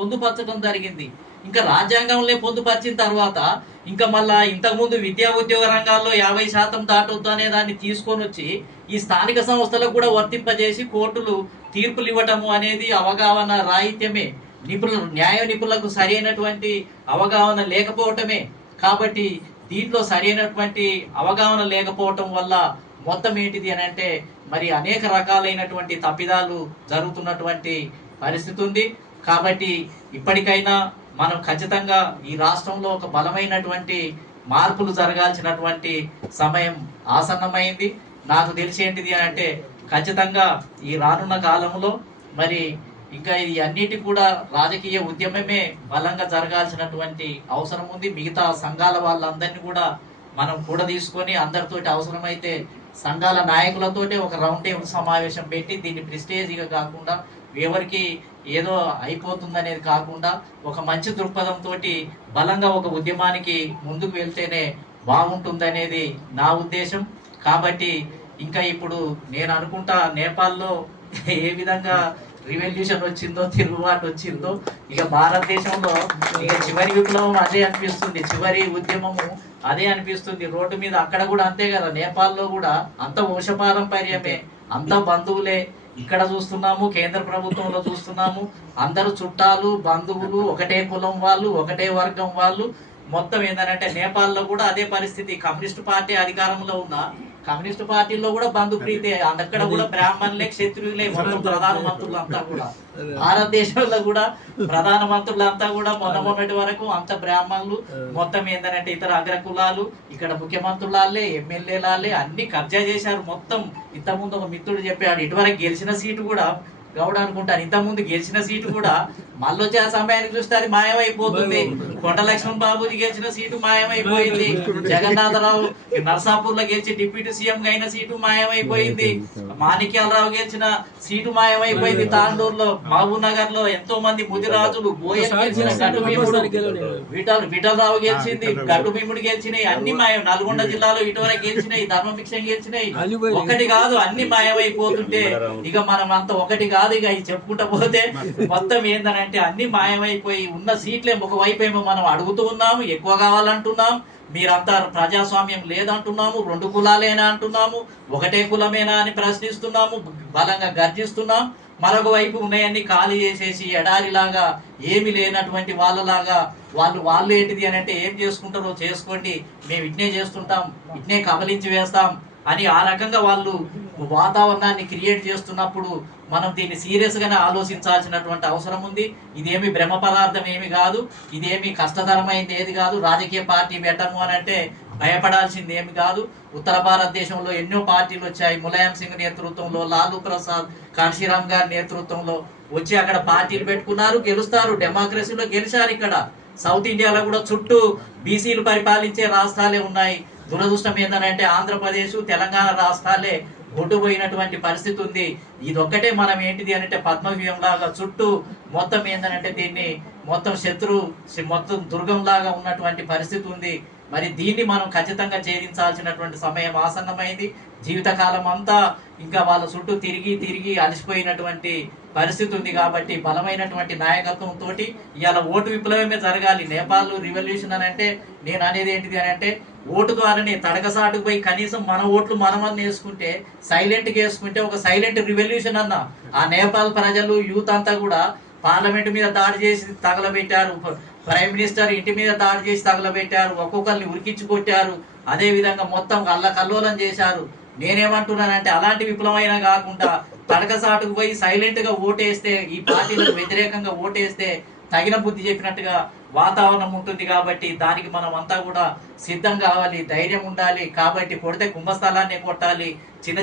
పొందుపరచడం జరిగింది. ఇంకా రాజ్యాంగంలో పొందుపరిచిన తర్వాత ఇంకా మళ్ళా ఇంతకుముందు విద్యా ఉద్యోగ రంగాల్లో 50% దాటొద్దు అనే దాన్ని తీసుకొని వచ్చి ఈ స్థానిక సంస్థలకు కూడా వర్తింపజేసి కోర్టులు తీర్పులు ఇవ్వటము అనేది అవగాహన రాహిత్యమే. న్యాయ నిపుణులకు సరైనటువంటి అవగాహన లేకపోవటమే. కాబట్టి దీంట్లో సరైనటువంటి అవగాహన లేకపోవటం వల్ల మొత్తం ఏంటిది అని అంటే మరి అనేక రకాలైనటువంటి తప్పిదాలు జరుగుతున్నటువంటి పరిస్థితి ఉంది. కాబట్టి ఇప్పటికైనా మనం ఖచ్చితంగా ఈ రాష్ట్రంలో ఒక బలమైనటువంటి మార్పులు జరగాల్సినటువంటి సమయం ఆసన్నమైంది. నాకు తెలిసి ఏంటిది అని అంటే ఖచ్చితంగా ఈ రానున్న కాలంలో మరి ఇంకా ఇది అన్నిటి కూడా రాజకీయ ఉద్యమమే బలంగా జరగాల్సినటువంటి అవసరం ఉంది. మిగతా సంఘాల వాళ్ళందరినీ కూడా మనం కూడా తీసుకొని అందరితోటి అవసరమైతే సంఘాల నాయకులతోటి ఒక రౌండ్ టేబుల్ సమావేశం పెట్టి దీన్ని ప్రెస్టేజ్గా కాకుండా ఎవరికి ఏదో అయిపోతుందనేది కాకుండా ఒక మంచి దృక్పథంతో బలంగా ఒక ఉద్యమానికి ముందుకు వెళ్తేనే బాగుంటుందనేది నా ఉద్దేశం. కాబట్టి ఇంకా ఇప్పుడు నేను అనుకుంటా నేపాల్లో ఏ విధంగా రివల్యూషన్ వచ్చిందో, తిరుగుబాటు వచ్చిందో, ఇక భారతదేశంలో ఇక చివరి విప్లవం అదే అనిపిస్తుంది, చివరి ఉద్యమము అదే అనిపిస్తుంది. రోడ్డు మీద అక్కడ కూడా అంతే కదా, నేపాల్లో కూడా అంత వంశపారంపర్యమే, అంత బంధువులే. ఇక్కడ చూస్తున్నాము, కేంద్ర ప్రభుత్వంలో చూస్తున్నాము, అందరూ చుట్టాలు బంధువులు, ఒకటే కులం వాళ్ళు, ఒకటే వర్గం వాళ్ళు. మొత్తం ఏంటంటే నేపాల్లో కూడా అదే పరిస్థితి. కమ్యూనిస్ట్ పార్టీ అధికారంలో ఉన్న కమ్యూనిస్ట్ పార్టీలో కూడా బంధు ప్రీతి, అక్కడ కూడా బ్రాహ్మణులే క్షత్రియులే మొత్తం ప్రధానమంత్రులంతా కూడా. భారతదేశంలో కూడా ప్రధానమంత్రులంతా కూడా మొన్నటి వరకు అంత బ్రాహ్మణులు. మొత్తం ఏంటంటే ఇతర అగ్రకులాలు, ఇక్కడ ముఖ్యమంత్రులాలే, ఎమ్మెల్యేలాలే అన్ని కబ్జా చేశారు మొత్తం. ఇంతకుముందు ఒక మిత్రుడు చెప్పాడు, ఇటువరకు గెలిచిన సీటు కూడా గౌడ అనుకుంటాను, ఇంతకుముందు గెలిచిన సీటు కూడా మళ్ళీ వచ్చే సమయానికి చూస్తే అది మాయమైపోతుంది. కొండ లక్ష్మణ్ బాబుజీ గెలిచిన సీటు మాయమైపోయింది. జగన్నాథరావు నర్సాపూర్ లో గెలిచి డిప్యూటీ సీఎం అయిన సీటు మాయమైపోయింది. మాణిక్యాలరావు గెలిచిన సీటు మాయమైపోయింది. తాండూరులో, మహబూబ్ నగర్ లో ఎంతో మంది ముదిరాజులు, బోయన్ గెలిచిన గట్టు భీముడు, విఠలరావు గెలిచింది, గట్టు భీముడు గెలిచినాయి, అన్ని మాయం. నల్గొండ జిల్లాలో ఇటువరకు గెలిచినాయి, ధర్మభిక్షం గెలిచినాయి. ఒకటి కాదు అన్ని మాయమైపోతుంటే ఇక మనం అంత ఒకటి కాదు ఇక చెప్పుకుంటా పోతే మొత్తం ఏందనంటే అన్ని మాయమైపోయి ఉన్న సీట్లే ఒకవైపు ఏమో మనం అడుగుతూ ఉన్నాము, ఎక్కువ కావాలంటున్నాం. మీరంతా ప్రజాస్వామ్యం లేదంటున్నాము, రెండు కులాలేనా అంటున్నాము, ఒకటే కులమేనా అని ప్రశ్నిస్తున్నాము, బలంగా గర్జిస్తున్నాం. మరొక వైపు ఉన్నాయన్నీ ఖాళీ చేసేసి ఎడారిలాగా ఏమి లేనటువంటి వాళ్ళలాగా వాళ్ళు ఏంటిది అని అంటే ఏం చేసుకుంటారో చేసుకోండి, మేము ఇట్నే చేస్తుంటాం, ఇట్నే కబలించి వేస్తాం అని ఆ రకంగా వాళ్ళు వాతావరణాన్ని క్రియేట్ చేస్తున్నప్పుడు మనం దీన్ని సీరియస్ గానే ఆలోచించాల్సినటువంటి అవసరం ఉంది. ఇదేమి భ్రమ పదార్థం ఏమి కాదు, ఇదేమి కష్టతరమైంది ఏది కాదు. రాజకీయ పార్టీ పెట్టము అని అంటే భయపడాల్సింది ఏమి కాదు. ఉత్తర భారతదేశంలో ఎన్నో పార్టీలు వచ్చాయి. ములాయం సింగ్ నేతృత్వంలో, లాలూ ప్రసాద్, కాన్షీరామ్ గారి నేతృత్వంలో వచ్చి అక్కడ పార్టీలు పెట్టుకున్నారు, గెలుస్తారు, డెమోక్రసీలో గెలిచారు. ఇక్కడ సౌత్ ఇండియాలో కూడా చుట్టూ బీసీలు పరిపాలించే రాష్ట్రాలే ఉన్నాయి. దురదృష్టం ఏంటంటే ఆంధ్రప్రదేశ్, తెలంగాణ రాష్ట్రాలే కొట్టుపోయినటువంటి పరిస్థితి ఉంది. ఇదొక్కటే మనం ఏంటిది అంటే పద్మవ్యూహం లాగా చుట్టూ మొత్తం ఏంటంటే దీన్ని మొత్తం మొత్తం దుర్గం లాగా ఉన్నటువంటి పరిస్థితి ఉంది. మరి దీన్ని మనం ఖచ్చితంగా ఛేదించాల్సినటువంటి సమయం ఆసన్నమైంది. జీవితకాలం అంతా ఇంకా వాళ్ళ చుట్టూ తిరిగి అలసిపోయినటువంటి పరిస్థితి ఉంది. కాబట్టి బలమైనటువంటి నాయకత్వంతో ఇవాళ ఓటు విప్లవమే జరగాలి. నేపాల్ రివల్యూషన్ అని అంటే నేను అనేది ఏంటిది అని అంటే ఓటు ద్వారానే తడకసాటుకు పోయి కనీసం మన ఓట్లు మనమని వేసుకుంటే, సైలెంట్గా వేసుకుంటే ఒక సైలెంట్ రివల్యూషన్ అన్న. ఆ నేపాల్ ప్రజలు యూత్ అంతా కూడా పార్లమెంట్ మీద దాడి చేసి తగలబెట్టారు, ప్రైమ్ మినిస్టర్ ఇంటి మీద దాడి చేసి తగలబెట్టారు, ఒక్కొక్కరిని ఉరికించి కొట్టారు, అదే విధంగా మొత్తం కల్లోలం చేశారు. నేనేమంటున్నానంటే అలాంటి విప్లవమైనా కాకుండా తడకసాటుకు పోయి సైలెంట్ గా ఓటేస్తే, ఈ పార్టీలకు వ్యతిరేకంగా ఓటేస్తే తగిన బుద్ధి చెప్పినట్టుగా వాతావరణం ఉంటుంది. కాబట్టి దానికి మనం అంతా కూడా సిద్ధం కావాలి, ధైర్యం ఉండాలి. కాబట్టి కొడితే కుంభస్థలాన్ని కొట్టాలి.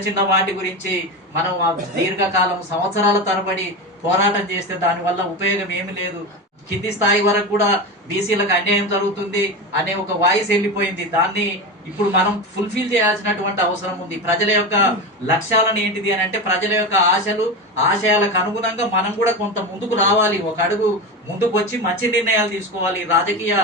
చిన్న వాటి గురించి మనం దీర్ఘకాలం సంవత్సరాల తరబడి పోరాటం చేస్తే దానివల్ల ఉపయోగం ఏమి లేదు. కింది స్థాయి వరకు కూడా బీసీలకు అన్యాయం జరుగుతుంది అనే ఒక వాయిస్ వెళ్ళిపోయింది. దాన్ని ఇప్పుడు మనం ఫుల్ఫిల్ చేయాల్సినటువంటి అవసరం ఉంది. ప్రజల యొక్క లక్ష్యాలను ఏంటిది అని అంటే ప్రజల యొక్క ఆశయాలకు అనుగుణంగా మనం కూడా కొంత ముందుకు రావాలి, ఒక అడుగు ముందుకు వచ్చి మంచి నిర్ణయాలు తీసుకోవాలి. రాజకీయ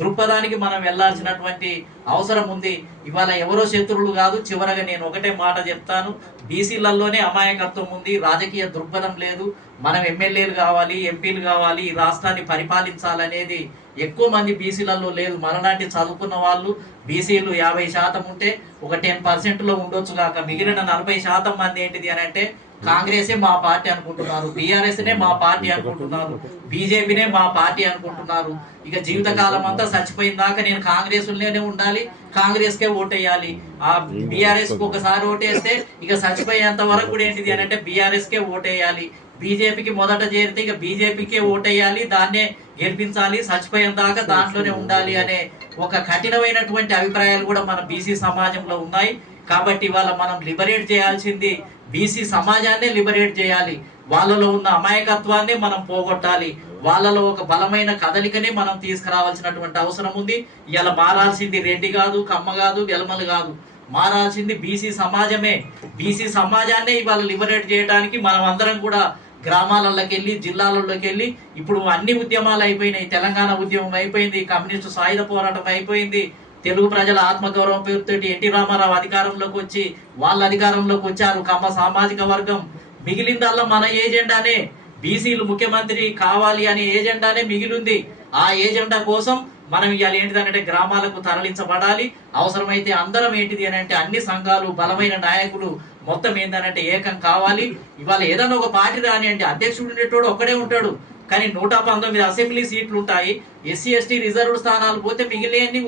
దృక్పథానికి మనం వెళ్లాల్సినటువంటి అవసరం ఉంది. ఇవాళ ఎవరో శత్రువులు కాదు. చివరగా నేను ఒకటే మాట చెప్తాను, బీసీలలోనే అమాయకత్వం ఉంది, రాజకీయ దృక్పథం లేదు. మనం ఎమ్మెల్యేలు కావాలి, ఎంపీలు కావాలి, ఈ రాష్ట్రాన్ని పరిపాలించాలనేది ఎక్కువ మంది బీసీలలో లేదు. మనలాంటి చదువుకున్న వాళ్ళు బీసీలు 50% ఉంటే ఒక 10%లో ఉండొచ్చు కాక మిగిలిన 40% మంది ఏంటిది అని అంటే కాంగ్రెసే మా పార్టీ అనుకుంటున్నారు, బీఆర్ఎస్నే మా పార్టీ అనుకుంటున్నారు, బీజేపీనే మా పార్టీ అనుకుంటున్నారు. ఇక జీవితకాలం అంతా చచ్చిపోయిన దాకా నేను కాంగ్రెస్లోనే ఉండాలి, కాంగ్రెస్కే ఓటేయాలి. ఆ బీఆర్ఎస్ కు ఒకసారి ఓటేస్తే ఇక చచ్చిపోయేంత వరకు కూడా ఏంటిది అని అంటే బీఆర్ఎస్కే ఓటేయాలి. బీజేపీకి మొదట చేరితే ఇక బీజేపీకే ఓటేయాలి, దాన్నే గెలిపించాలి, చచ్చిపోయేంత దాకా దాంట్లోనే ఉండాలి అనే ఒక కఠినమైనటువంటి అభిప్రాయాలు కూడా మన బీసీ సమాజంలో ఉన్నాయి. కాబట్టి ఇవాళ మనం లిబరేట్ చేయాల్సింది బీసీ సమాజాన్నే లిబరేట్ చేయాలి. వాళ్ళలో ఉన్న అమాయకత్వాన్ని మనం పోగొట్టాలి, వాళ్ళలో ఒక బలమైన కదలికని మనం తీసుకురావాల్సినటువంటి అవసరం ఉంది. ఇలా మారాల్సింది రెడ్డి కాదు, కమ్మ కాదు, వెలమలు కాదు, మారాల్సింది బీసీ సమాజమే. బీసీ సమాజాన్నే ఇవాళ లిబరేట్ చేయడానికి మనం అందరం కూడా గ్రామాలలోకి వెళ్ళి, జిల్లాలలోకి వెళ్ళి, ఇప్పుడు అన్ని ఉద్యమాలు అయిపోయినాయి. తెలంగాణ ఉద్యమం అయిపోయింది, కమ్యూనిస్టు సాయుధ పోరాటం అయిపోయింది, తెలుగు ప్రజల ఆత్మగౌరవం పేరుతో ఎన్టీ రామారావు అధికారంలోకి వచ్చి వాళ్ళ అధికారంలోకి వచ్చారు, కమ్మ సామాజిక వర్గం. మిగిలిందల్లా మన ఏజెండానే, బీసీలు ముఖ్యమంత్రి కావాలి అనే ఏజెండానే మిగిలింది. ఆ ఏజెండా కోసం మనం ఇవాళ ఏంటిదనంటే గ్రామాలకు తరలించబడాలి. అవసరమైతే అందరం ఏంటిది అని అంటే అన్ని సంఘాలు, బలమైన నాయకులు మొత్తం ఏంటంటే ఏకం కావాలి. ఇవాళ ఏదైనా ఒక పార్టీ రాని అంటే అధ్యక్షుడు ఉండేటోడు ఒక్కడే ఉంటాడు, కానీ 119 అసెంబ్లీ సీట్లు ఉంటాయి. ఎస్సీ ఎస్టీ రిజర్వ్డ్ స్థానాలు పోతే మిగిలినన్ని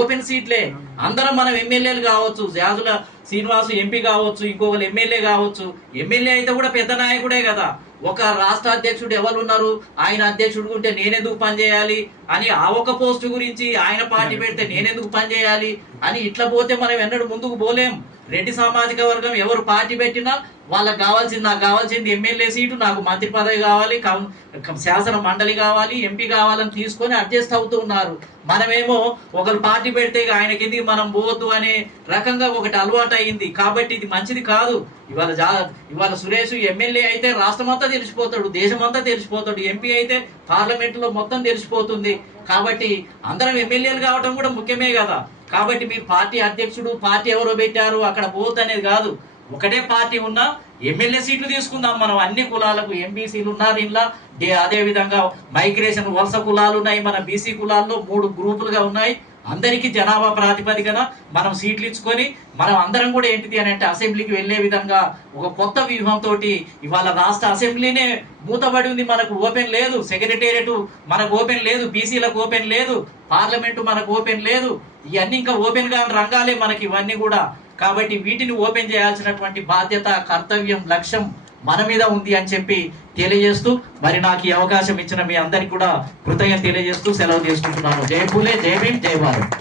ఓపెన్ సీట్లే. అందరం మనం ఎమ్మెల్యేలు కావచ్చు, జాజుల శ్రీనివాసు ఎంపీ కావచ్చు, ఇంకొకరు ఎమ్మెల్యే కావచ్చు. ఎమ్మెల్యే అయితే కూడా పెద్ద నాయకుడే కదా. ఒక రాష్ట్ర అధ్యక్షుడు ఎవరు ఉన్నారు, ఆయన అధ్యక్షుడు ఉంటే నేనెందుకు పనిచేయాలి అని ఆ ఒక పోస్టు గురించి ఆయన పార్టీ పెడితే నేనెందుకు పనిచేయాలి అని ఇట్లా పోతే మనం ఎన్నడూ ముందుకు పోలేం. రెడ్డి సామాజిక వర్గం ఎవరు పార్టీ పెట్టినా వాళ్ళకి కావాల్సింది, నాకు కావాల్సింది ఎమ్మెల్యే సీటు, నాకు మంత్రి పదవి కావాలి, శాసన మండలి కావాలి, ఎంపీ కావాలని తీసుకొని అడ్జస్ట్ అవుతూ ఉన్నారు. మనమేమో ఒకరు పార్టీ పెడితే ఆయన కిందికి మనం పోవద్దు అనే రకంగా ఒకటి అలవాటు అయింది. కాబట్టి ఇది మంచిది కాదు. ఇవాళ సురేష్ ఎమ్మెల్యే అయితే రాష్ట్రం అంతా తెలిసిపోతాడు, దేశం అంతా తెలిసిపోతాడు, ఎంపీ అయితే పార్లమెంట్లో మొత్తం తెలిసిపోతుంది. కాబట్టి అందరం ఎమ్మెల్యేలు కావడం కూడా ముఖ్యమే కదా. కాబట్టి మీరు పార్టీ అధ్యక్షుడు, పార్టీ ఎవరో పెట్టారు అక్కడ పోవద్దు అనేది కాదు. ఒకటే పార్టీ ఉన్నా ఎమ్మెల్యే సీట్లు తీసుకుందాం మనం. అన్ని కులాలకు ఎంబీసీలు ఉన్నారు ఇంట్లో, అదే విధంగా మైగ్రేషన్ వలస కులాలు ఉన్నాయి. మన బీసీ కులాల్లో 3 గ్రూపులుగా ఉన్నాయి. అందరికీ జనాభా ప్రాతిపదికన మనం సీట్లు ఇచ్చుకొని మనం అందరం కూడా ఏంటిది అని అంటే అసెంబ్లీకి వెళ్లే విధంగా ఒక కొత్త వ్యూహంతో ఇవాళ రాష్ట్ర అసెంబ్లీనే మూతబడి ఉంది. మనకు ఓపెన్ లేదు, సెక్రటేరియట్ మనకు ఓపెన్ లేదు, బీసీలకు ఓపెన్ లేదు, పార్లమెంటు మనకు ఓపెన్ లేదు. ఇవన్నీ ఇంకా ఓపెన్ గా రంగాలే మనకి ఇవన్నీ కూడా. కాబట్టి వీటిని ఓపెన్ చేయాల్సినటువంటి బాధ్యత, కర్తవ్యం, లక్ష్యం మన మీద ఉంది అని చెప్పి తెలియజేస్తూ మరి నాకు ఈ అవకాశం ఇచ్చిన మీ అందరికి కూడా కృతజ్ఞత తెలియజేస్తూ సెలవు తీసుకుంటున్నాను. జై పూలే, జై భీమ్, జై భారత్.